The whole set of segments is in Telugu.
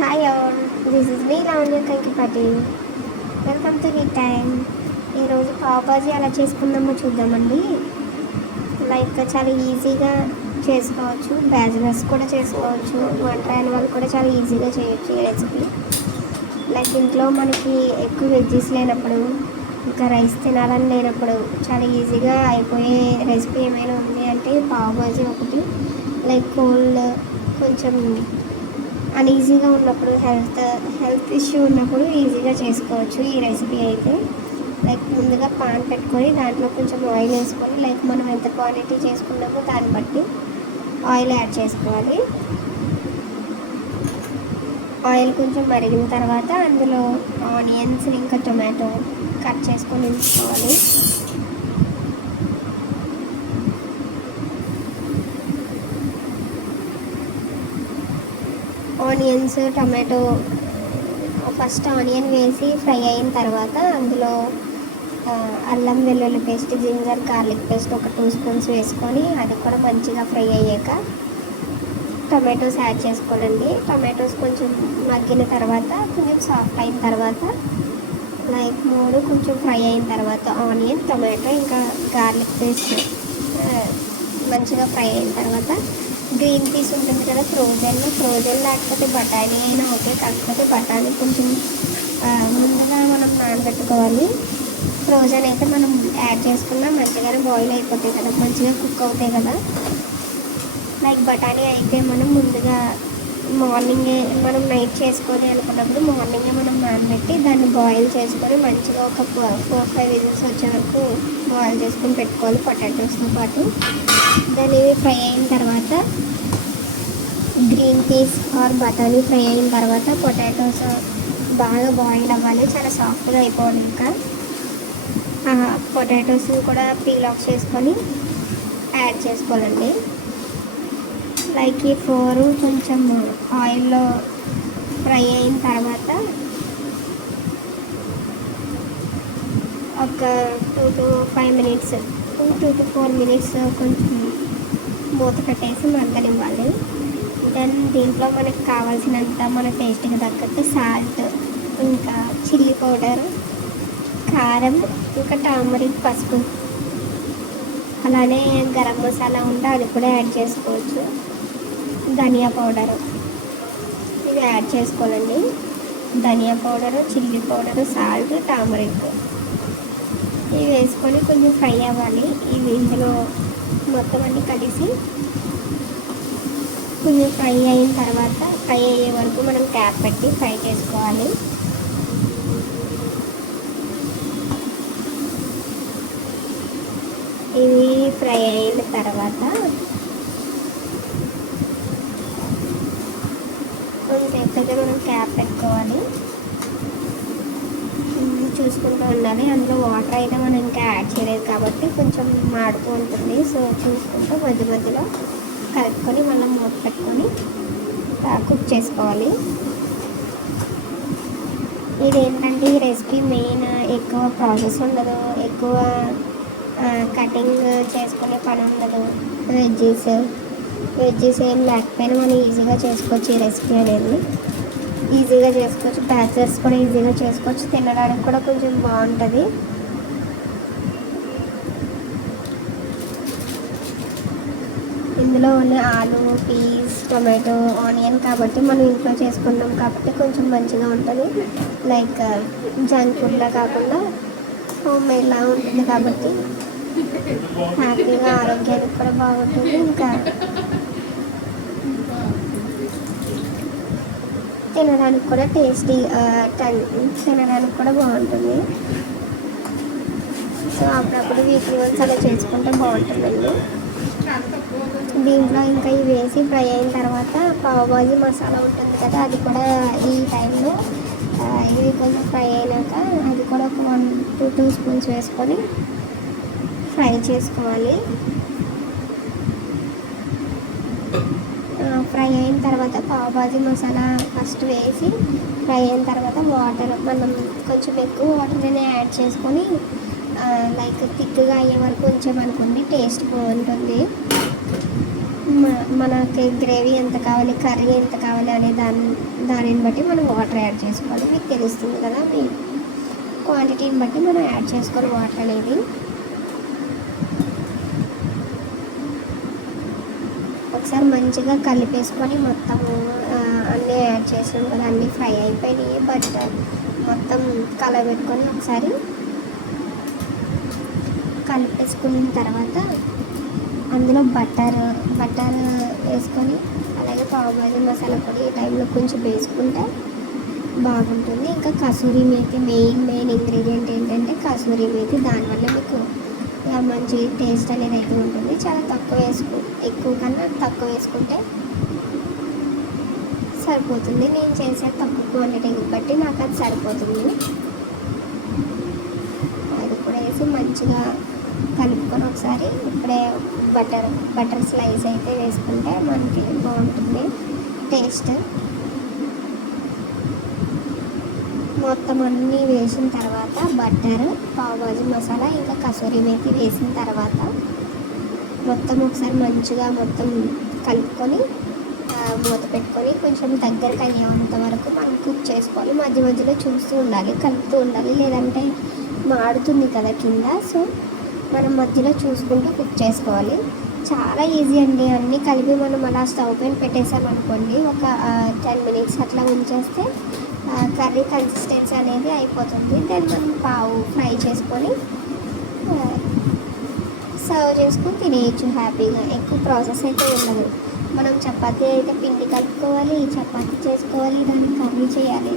Hi all, this is me Lavanya Kankipati. Welcome to hit time. ఈరోజు పావ్ బాజీ ఎలా చేసుకుందామో చూద్దామండి. చాలా ఈజీగా చేసుకోవచ్చు, బ్యాచిలర్స్ కూడా చేసుకోవచ్చు, వంట రాని వాళ్ళు కూడా చాలా ఈజీగా చేయొచ్చు ఈ రెసిపీ. ఇంట్లో మనకి ఎక్కువ వెజ్జెస్ లేనప్పుడు, ఇంకా రైస్ తినాలని లేనప్పుడు చాలా ఈజీగా అయిపోయే రెసిపీ ఏమైనా ఉంది అంటే పావ్ బాజీ ఒకటి. కోల్డ్ కొంచెం అన్ఈజీగా ఉన్నప్పుడు, హెల్త్ ఇష్యూ ఉన్నప్పుడు ఈజీగా చేసుకోవచ్చు ఈ రెసిపీ అయితే. ముందుగా పాన్ పెట్టుకొని దాంట్లో కొంచెం ఆయిల్ వేసుకొని మనం ఎంత క్వాంటిటీ చేసుకున్నామో దాన్ని బట్టి ఆయిల్ యాడ్ చేసుకోవాలి. ఆయిల్ కొంచెం మరిగిన తర్వాత అందులో ఆనియన్స్ ఇంకా టొమాటో కట్ చేసుకొని ఉంచుకోవాలి. ఆనియన్స్ టమాటో ఫస్ట్ ఆనియన్ వేసి ఫ్రై అయిన తర్వాత అందులో అల్లం వెల్లుల్లి పేస్ట్, జింజర్ గార్లిక్ పేస్ట్ ఒక 2 స్పూన్స్ వేసుకొని అది కూడా మంచిగా ఫ్రై అయ్యాక టమాటోస్ యాడ్ చేసుకోవాలండి. టమాటోస్ కొంచెం మగ్గిన తర్వాత కొంచెం సాఫ్ట్ అయిన తర్వాత మూడు కొంచెం ఫ్రై అయిన తర్వాత ఆనియన్ టమాటో ఇంకా గార్లిక్ పేస్ట్ మంచిగా ఫ్రై అయిన తర్వాత గ్రీన్ పీస్ ఉంటుంది కదా, ఫ్రోజన్ లేకపోతే బఠానీ అయినా ఓకే. కాకపోతే బఠానీ కొంచెం ముందుగా మనం నానబెట్టుకోవాలి. ఫ్రోజన్ అయితే మనం యాడ్ చేసుకున్నా మంచిగానే బాయిల్ అయిపోతాయి కదా, మంచిగా కుక్ అవుతాయి కదా. బఠానీ అయితే మనం ముందుగా మార్నింగే మనం నైట్ చేసుకోవాలి అనుకున్నప్పుడు మార్నింగే మనం నానబెట్టి దాన్ని బాయిల్ చేసుకొని మంచిగా ఒక 4-5 విజిల్స్ వచ్చే వరకు బాయిల్ చేసుకొని పెట్టుకోవాలి పొటాటోస్తో పాటు. దాన్ని ఫ్రై అయిన తర్వాత గ్రీన్ పీస్ ఆర్ బఠానీ ఫ్రై అయిన తర్వాత పొటాటోస్ బాగా బాయిల్ అవ్వాలి, చాలా సాఫ్ట్గా అయిపోవాలి. ఇంకా పొటాటోస్ కూడా పీల్ ఆఫ్ చేసుకొని యాడ్ చేసుకోవాలండి. ఈ 4 కొంచెం ఆయిల్లో ఫ్రై అయిన తర్వాత ఒక 2 to 5 మినిట్స్ 2 to 4 మినిట్స్ కొంచెం మూత పెట్టేసి మగ్గనివ్వాలి. దెన్ దీంట్లో మనకు కావాల్సినంత మన టేస్ట్కి తగ్గట్టు సాల్ట్, ఇంకా చిల్లీ పౌడర్, కారం, ఇంకా టర్మరిక్, పసుపు, అలానే గరం మసాలా ఉంటే అది కూడా యాడ్ చేసుకోవచ్చు. ధనియా పౌడరు ఇది యాడ్ చేసుకోవాలండి. ధనియా powder, chilli powder, salt, turmeric ఇవి వేసుకొని కొంచెం ఫ్రై అవ్వాలి. ఇవి ఇందులో మొత్తం అన్నీ కలిసి కొంచెం ఫ్రై అయిన తర్వాత ఫ్రై అయ్యే వరకు మనం క్యాప్ పెట్టి ఫ్రై చేసుకోవాలి. ఇవి ఫ్రై అయిన తర్వాత కొంచెంసేపు అయితే మనం క్యాప్ పెట్టుకోవాలి, చూసుకుంటూ ఉండాలి. అందులో వాటర్ అయితే మనం ఇంకా యాడ్ చేయలేదు కాబట్టి కొంచెం మాడుతూ ఉంటుంది. సో చూసుకుంటూ మధ్య మధ్యలో కలుపుకొని మళ్ళీ మూత పెట్టుకొని కుక్ చేసుకోవాలి. ఇదేంటంటే ఈ రెసిపీ మెయిన్ ఎక్కువ ప్రాసెస్ ఉండదు, ఎక్కువ కటింగ్ చేసుకునే పని ఉండదు. వెజ్జెస్ ఏం లేకపోయినా మనం ఈజీగా చేసుకోవచ్చు. ఈ రెసిపీ అనేది ఈజీగా చేసుకోవచ్చు, బ్యాచిలర్స్ కూడా ఈజీగా చేసుకోవచ్చు, తినడానికి కూడా కొంచెం బాగుంటుంది. ఇందులో ఉన్న ఆలు, పీస్, టొమాటో, ఆనియన్ కాబట్టి మనం ఇంట్లో చేసుకుంటాం కాబట్టి కొంచెం మంచిగా ఉంటుంది. జంక్ ఫుడ్లా కాకుండా హోమ్ మేడ్లా ఉంటుంది కాబట్టి హ్యాపీగా ఆరోగ్యానికి కూడా బాగుంటుంది. ఇంకా తినడానికి కూడా తినడానికి కూడా బాగుంటుంది. సో అప్పుడప్పుడు వీక్లీ వన్స్ అలా చేసుకుంటే బాగుంటుందండి. దీంట్లో ఇంకా ఇవి వేసి ఫ్రై అయిన తర్వాత పావ్ బాజీ మసాలా ఉంటుంది కదా, అది కూడా ఈ టైంలో ఇవి కొంచెం ఫ్రై అయినాక అది కూడా ఒక 1 to 2 స్పూన్స్ వేసుకొని ఫ్రై చేసుకోవాలి. ఫ్రై అయిన తర్వాత పావ్ బాజీ మసాలా ఫస్ట్ వేసి ఫ్రై అయిన తర్వాత వాటర్ మనం కొంచెం ఎక్కువ వాటర్ని యాడ్ చేసుకొని థిక్గా అయ్యే వరకు ఉంచామనుకోండి టేస్ట్ బాగుంటుంది. మనకి గ్రేవీ ఎంత కావాలి, కర్రీ ఎంత కావాలి అనే దానిని బట్టి మనం వాటర్ యాడ్ చేసుకోవాలి. మీకు తెలుస్తుంది కదా, మీ క్వాంటిటీని బట్టి మనం యాడ్ చేసుకోవాలి వాటర్ అనేది. ఒకసారి మంచిగా కలిపేసుకొని మొత్తము అన్నీ యాడ్ చేసాం కదా, అన్నీ ఫ్రై అయిపోయినాయి. బట్ మొత్తం కలబెట్టుకొని ఒకసారి కలిపేసుకున్న తర్వాత అందులో బటర్ వేసుకొని, అలాగే పావుబాజీ మసాలా పొడి ఈ టైంలో కొంచెం వేసుకుంటే బాగుంటుంది. ఇంకా కసూరి మేతి, మెయిన్ ఇంగ్రీడియంట్ ఏంటంటే కసూరి మేతి. దానివల్ల మీకు మంచి టేస్ట్ అనేది అయితే ఉంటుంది. చాలా ఎక్కువ కన్నా తక్కువ వేసుకుంటే సరిపోతుంది. నేను చేసే తక్కువ క్వాంటిటీని బట్టి నాకు అది సరిపోతుంది. అది కూడా వేసి మంచిగా కలుపుకొని ఒకసారి ఇప్పుడే బటర్ స్లైస్ అయితే వేసుకుంటే మనకి బాగుంటుంది టేస్ట్. మొత్తం అన్నీ వేసిన తర్వాత బటర్, పావుబాజీ మసాలా, ఇంకా కసూరి మేతి వేసిన తర్వాత మొత్తం ఒకసారి మంచిగా మొత్తం కలుపుకొని మూత పెట్టుకొని కొంచెం దగ్గరకు అయ్యేంత వరకు మనం కుక్ చేసుకోవాలి. మధ్య మధ్యలో చూస్తూ ఉండాలి, కలుపుతూ ఉండాలి, లేదంటే మాడుతుంది కదా కింద. సో మనం మధ్యలో చూసుకుంటూ కుక్ చేసుకోవాలి. చాలా ఈజీ అండి. అన్నీ కలిపి మనం అలా స్టవ్ పైన పెట్టేసామనుకోండి, ఒక 10 minutes అట్లా ఉంచేస్తే కర్రీ కన్సిస్టెన్సీ అనేది అయిపోతుంది. దాన్ని మనం ఫ్రై చేసుకొని సర్వ్ చేసుకొని తినేయచ్చు హ్యాపీగా. ఎక్కువ ప్రాసెస్ అయితే ఉండదు. మనం చపాతీ అయితే పిండి కలుపుకోవాలి, చపాతీ చేసుకోవాలి, దాన్ని కర్రీ చేయాలి.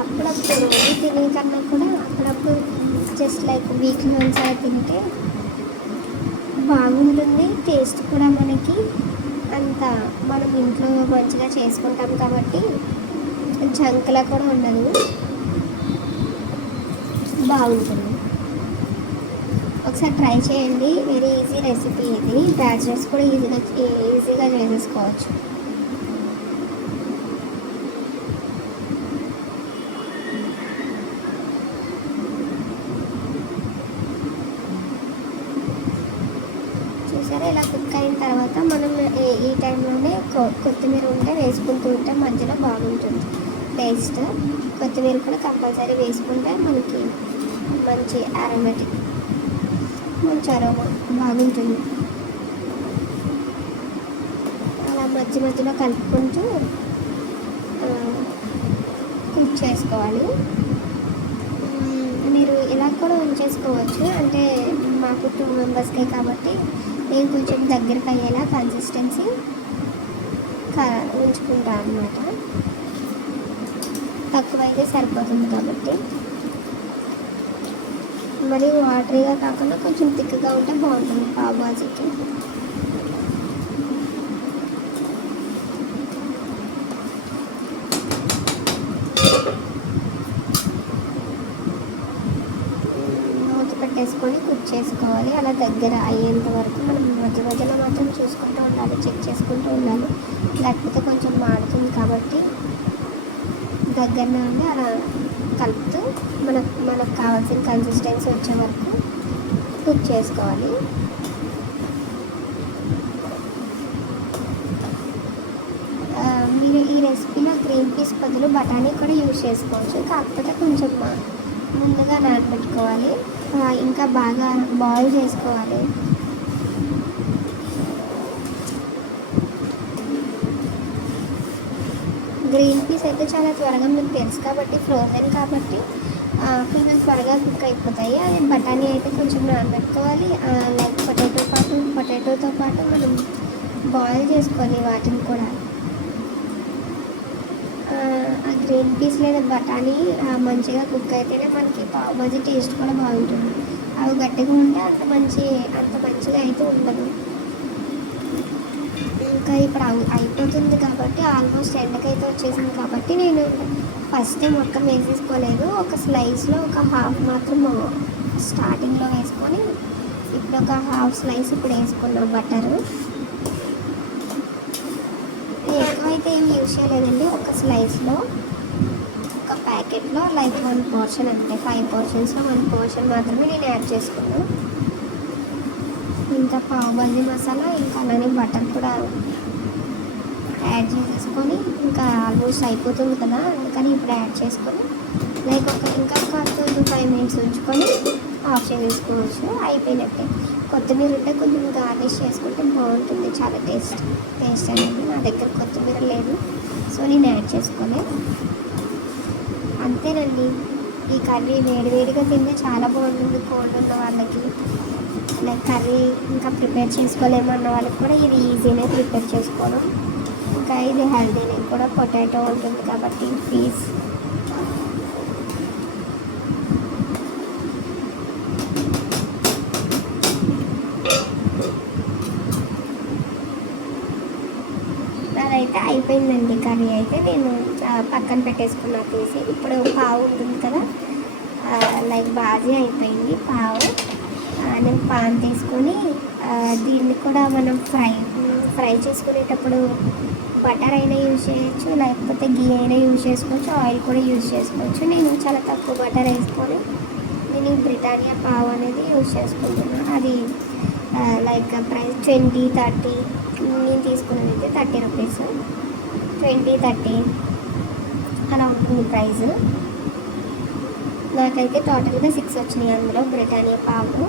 అప్పుడప్పుడు రోజు తినే కన్నా కూడా అప్పుడప్పుడు జస్ట్ లైక్ వీక్లీ వన్స్ అలా తింటే బాగుంటుంది. టేస్ట్ కూడా మనకి అంత మనం ఇంట్లో మంచిగా చేసుకుంటాం కాబట్టి జంక్లా కూడా ఉండదు, బాగుంటుంది. ఒకసారి ట్రై చేయండి. వెరీ ఈజీ రెసిపీ ఇది. బ్యాచిలర్స్ కూడా ఈజీగా చేసేసుకోవచ్చు. చూసారా, ఇలా కుక్ అయిన తర్వాత మనం ఈ టైంలోనే కొత్తిమీర ఉంటే వేసుకుంటూ ఉంటే మధ్యలో బాగుంటుంది టేస్ట్. కొత్తిమీర కూడా కంపల్సరీ వేసుకుంటే మనకి మంచి అరోమాటిక్, మంచి అరోమా బాగుంటుంది. అలా మధ్యలో కలుపుకుంటూ కుక్ చేసుకోవాలి. మీరు ఇలా కూడా ఉంచేసుకోవచ్చు. అంటే మాకు 2 members కాబట్టి నేను కొంచెం దగ్గరికి అయ్యేలా కన్సిస్టెన్సీ ఉంచుకుంటాను అన్నమాట. తక్కువైతే సరిపోతుంది కాబట్టి. మరి వాటరీగా కాకుండా కొంచెం థిక్గా ఉంటే బాగుంటుంది పావుబాజీకి. మూత పెట్టేసుకొని కుక్ చేసుకోవాలి. అలా దగ్గర అయ్యేంత వరకు మనం మధ్యలో మాత్రం చూసుకుంటూ ఉండాలి, చెక్ చేసుకుంటూ ఉండాలి. లేకపోతే కొంచెం మాడుతుంది కాబట్టి దగ్గరనే ఉండి అలా కలుపుతూ మనకు కావాల్సిన కన్సిస్టెన్సీ వచ్చే వరకు కుక్ చేసుకోవాలి. మీరు ఈ రెసిపీలో గ్రీన్ పీస్ బదులు బఠానీ కూడా యూజ్ చేసుకోవచ్చు. కాకపోతే కొంచెం ముందుగా నానబెట్టుకోవాలి, ఇంకా బాగా బాయిల్ చేసుకోవాలి. గ్రీన్ పీస్ అయితే చాలా త్వరగా మీకు తెలుసు కాబట్టి, ఫ్రోజన్ కాబట్టి కొంచెం త్వరగా కుక్ అయిపోతాయి. అది బఠానీ అయితే కొంచెం నానబెట్టుకోవాలి. లైక్ పొటాటోతో పాటు మనం బాయిల్ చేసుకోవాలి వాటిని కూడా. ఆ గ్రీన్ పీస్ లేదా బఠానీ మంచిగా కుక్ అయితేనే మనకి పావుబాజీ టేస్ట్ కూడా బాగుంటుంది. అవి గట్టిగా ఉంటే అంత మంచిగా అయితే ఉండదు. ఇంకా ఇప్పుడు అయిపోతుంది కాబట్టి, ఆల్మోస్ట్ ఎండకైతే వచ్చేసింది కాబట్టి నేను ఫస్టే మొత్తం వేసేసుకోలేదు. ఒక స్లైస్లో ఒక హాఫ్ మాత్రం స్టార్టింగ్లో వేసుకొని ఇప్పుడు ఒక హాఫ్ స్లైస్ ఇప్పుడు వేసుకున్నాం బటరు. ఎక్కువైతే ఏం యూజ్ చేయలేదండి. ఒక స్లైస్లో ఒక ప్యాకెట్లో లైక్ 1 portion, అంటే 5 portionsలో 1 portion మాత్రమే నేను యాడ్ చేసుకున్నాను. ఇంకా పావు భాజీ మసాలా, ఇంకా అలానే బటర్ కూడా యాడ్ చేసేసుకొని ఇంకా ఆల్మోస్ట్ అయిపోతుంది కదా, అందుకని ఇప్పుడు యాడ్ చేసుకొని లైక్ ఇంకా ఒక 2 to 5 minutes ఉంచుకొని ఆఫ్ చేసేసుకోవచ్చు. అయిపోయినట్టే. కొత్తిమీర ఉంటే కొంచెం గార్నిష్ చేసుకుంటే బాగుంటుంది, చాలా టేస్ట్ అనేది. నా దగ్గర కొత్తిమీర లేదు, సో నేను యాడ్ చేసుకోలే. అంతేనండి. ఈ కర్రీ వేడివేడిగా తింటే చాలా బాగుంటుంది. కోల్డ్ ఉన్న వాళ్ళకి, లైక్ కర్రీ ఇంకా ప్రిపేర్ చేసుకోలేము అన్న వాళ్ళకి కూడా ఇది ఈజీనే ప్రిపేర్ చేసుకోవడం. ఇంకా ఇది హెల్తీనే కూడా, పొటాటో ఉంటుంది కాబట్టి ప్లీజ్. అదైతే అయిపోయిందండి. కర్రీ అయితే నేను పక్కన పెట్టేసుకున్నా తీసి. ఇప్పుడు పావు ఉంటుంది కదా, లైక్ బాజీ అయిపోయింది. పావు నేను పాన్ తీసుకొని దీన్ని కూడా మనం ఫ్రై చేసుకునేటప్పుడు బటర్ అయినా యూజ్ చేయొచ్చు, లేకపోతే గీ అయినా యూజ్ చేసుకోవచ్చు, ఆయిల్ కూడా యూజ్ చేసుకోవచ్చు. నేను చాలా తక్కువ బటర్ వేసుకొని నేను బ్రిటానియా పావు అనేది యూజ్ చేసుకుంటున్నాను. అది లైక్ ప్రైస్ 20-30, నేను తీసుకున్నది అయితే 30 రూపీస్, 20-30 అలా ఉంటుంది ప్రైస్. నాకైతే టోటల్గా 6 వచ్చినాయి అందులో బ్రిటానియా పావు.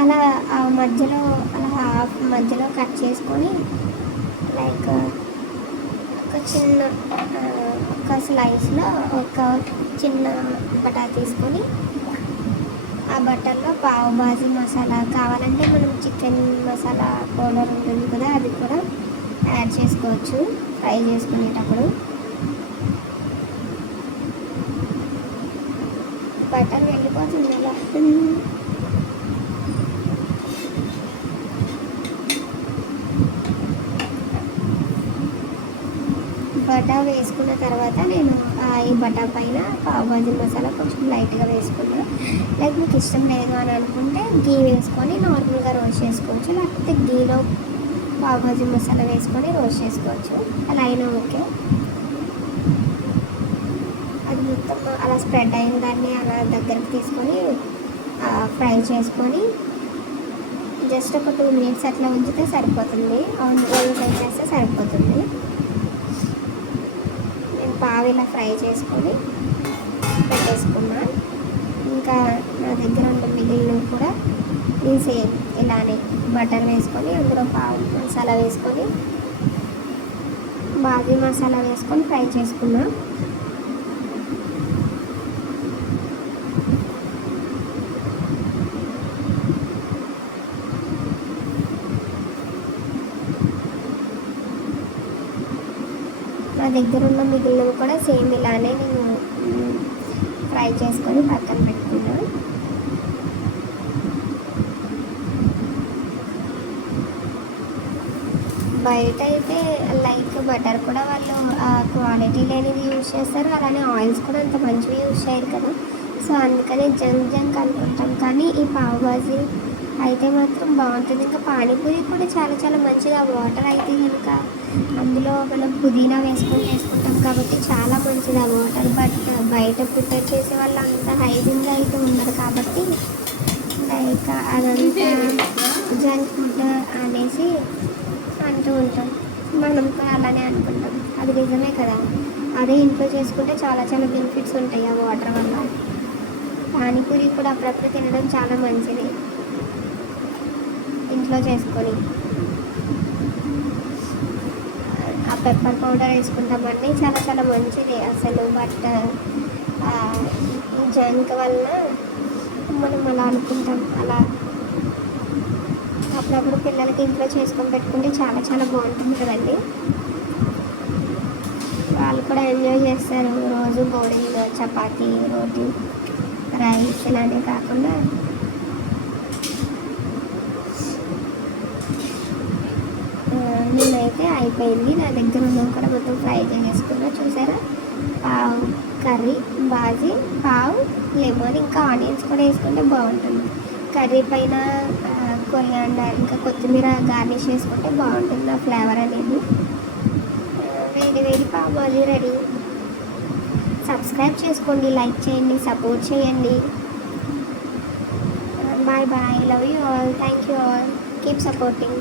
అలా ఆ మధ్యలో అలా హాఫ్ మధ్యలో కట్ చేసుకొని లైక్ ఒక స్లైస్లో ఒక చిన్న బటర్ తీసుకొని ఆ బటర్లో పావు భాజీ మసాలా, కావాలంటే మనం చికెన్ మసాలా పౌడర్ ఉంటుంది కదా, అది కూడా యాడ్ చేసుకోవచ్చు ఫ్రై చేసుకునేటప్పుడు. బటర్ వెళ్ళిపోతుంది అలా. బటర్ వేసుకున్న తర్వాత నేను ఈ బటర్ పైన పావు భాజీ మసాలా కొంచెం లైట్గా వేసుకున్నా. లైక్ మీకు ఇష్టం లేదు అని అనుకుంటే గీ వేసుకొని నార్మల్గా రోస్ట్ చేసుకోవచ్చు, లేకపోతే గీలో పావు భాజీ మసాలా వేసుకొని రోస్ట్ చేసుకోవచ్చు. అలా అయినా ఓకే. అది మొత్తం అలా స్ప్రెడ్ అయిన దాన్ని అలా దగ్గరికి తీసుకొని ఫ్రై చేసుకొని జస్ట్ ఒక 2 minutes అట్లా ఉంచితే సరిపోతుంది. ఆన్ చేస్తే సరిపోతుంది. పావు ఇలా ఫ్రై చేసుకొని పెట్టేసుకున్నా. ఇంకా నా దగ్గర ఉన్న మిగిలినవి కూడా నేను సేమ్ ఇలానే బటర్ వేసుకొని అందులో పావు మసాలా వేసుకొని బాజీ మసాలా వేసుకొని ఫ్రై చేసుకున్నా. నా దగ్గర ఉన్న మిగిలినవి కూడా సేమ్ ఇలానే నేను ఫ్రై చేసుకొని పక్కన పెట్టుకున్నా. బయట అయితే లైక్ బటర్ కూడా వాళ్ళు క్వాలిటీ లేనిది యూజ్ చేస్తారు, అలానే ఆయిల్స్ కూడా అంత మంచివి యూజ్ చేయరు కదా, సో అందుకనే జంక్ అనుకుంటాం. కానీ ఈ పావు భాజీ అయితే మాత్రం బాగుంటుంది. ఇంకా పానీపూరి కూడా చాలా చాలా మంచిగా, వాటర్ అయితే కనుక అందులో మనం పుదీనా వేసుకుంటాం కాబట్టి చాలా మంచిది ఆ వాటర్. బట్ బయట ప్రిపేర్ చేసే వాళ్ళు అంత హైజీన్గా అయితే ఉండదు కాబట్టి లైక్ అదంతా జంక్ ఫుడ్ అనేసి అంటూ ఉంటాం. మనం కూడా అలానే అనుకుంటాం, అది నిజమే కదా. అదే ఇంట్లో చేసుకుంటే చాలా చాలా బెనిఫిట్స్ ఉంటాయి ఆ వాటర్ వల్ల. పానీపూరి కూడా అప్పుడప్పుడు తినడం చాలా మంచిది ఇంట్లో చేసుకొని. ఆ పెప్పర్ పౌడర్ వేసుకుంటామండి, చాలా చాలా మంచిది అసలు. బట్ జంక్ వల్ల మనం అలా అనుకుంటాం. అలా అప్పుడప్పుడు పిల్లలకి ఇంట్లో చేసుకొని పెట్టుకుంటే చాలా చాలా బాగుంటుంది కదండి. వాళ్ళు కూడా ఎంజాయ్ చేస్తారు. రోజు బోరింగ్ చపాతీ, రోటీ, రైస్ ఇలానే కాకుండా నేనైతే అయిపోయింది. నా దగ్గర ఉన్నవి కూడా మొత్తం ఫ్రై చేసుకున్నా. చూసారా, పావు కర్రీ బాజీ, పావు లెమన్, ఇంకా ఆనియన్స్ కూడా వేసుకుంటే బాగుంటుంది. కర్రీ పైన కొరియాండర్ ఇంకా కొత్తిమీర గార్నిష్ చేసుకుంటే బాగుంటుంది ఆ ఫ్లేవర్ అనేది. వేడి వేడి పావు బాజీ రెడీ. సబ్స్క్రైబ్ చేసుకోండి, లైక్ చేయండి, సపోర్ట్ చేయండి. Bye bye, love you all, thank you all, keep supporting.